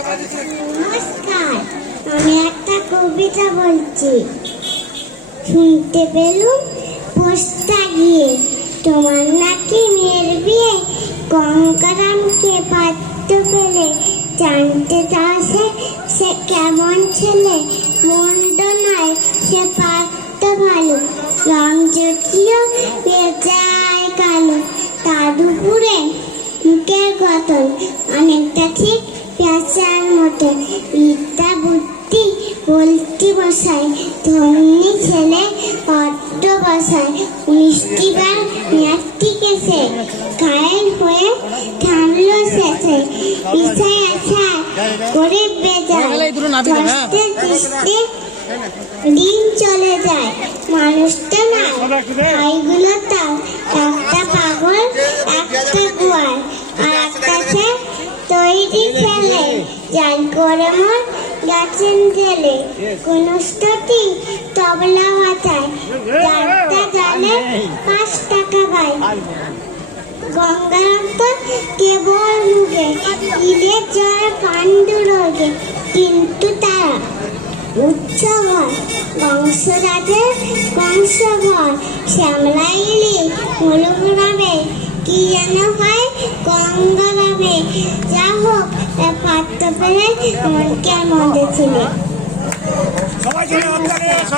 নমস্কার, আমি একটা কবিতা বলছি। শুনতে পেলুম পোস্টা গিয়ে তোমার নাকি মেয়ের বিয়ে, গঙ্গারামকে পাত্র পেলে জানতে চাষে সে কেমন ছেলে, মন্দ নয় সে পাত্র ভালো, রং যদিও বেজায় কালো, তার উপরে মুখের গঠন অনেকটা ঠিক পেঁচার মতো, বিদ্যা বুদ্ধি বলতি বসায়, ধন্যী ছেলে অর্থ বসায়, 19টি বার মেয়াদটি কেসে, ঘায়েল হয়ে থামলো শেষে, পিছায় আশায় করে বেজায়, কষ্টে দৃষ্টি দিন চলে যায়, মানুষটা না ভাইগুলো তাও, একটা পাগল একটা গোয়াল আর একটা সে তৈরি ফেলে, যাই করে মন গাছেন জেলে, কোন স্তুতি তবলা বাজায়, যারটা জানে 5 টাকা পায়, গঙ্গারাম তো কেবল মুখে ঈদের জ্বরে পাণ্ডু রোগে, কিন্তু তারা উৎসবর বংশজাতের বংশধর, শ্যামলাইলি মুলুগুড়াবে কি যেন হয় গঙ্গারামে, যা হোক পাত্র পেলে মনকে মধ্যে ছিল।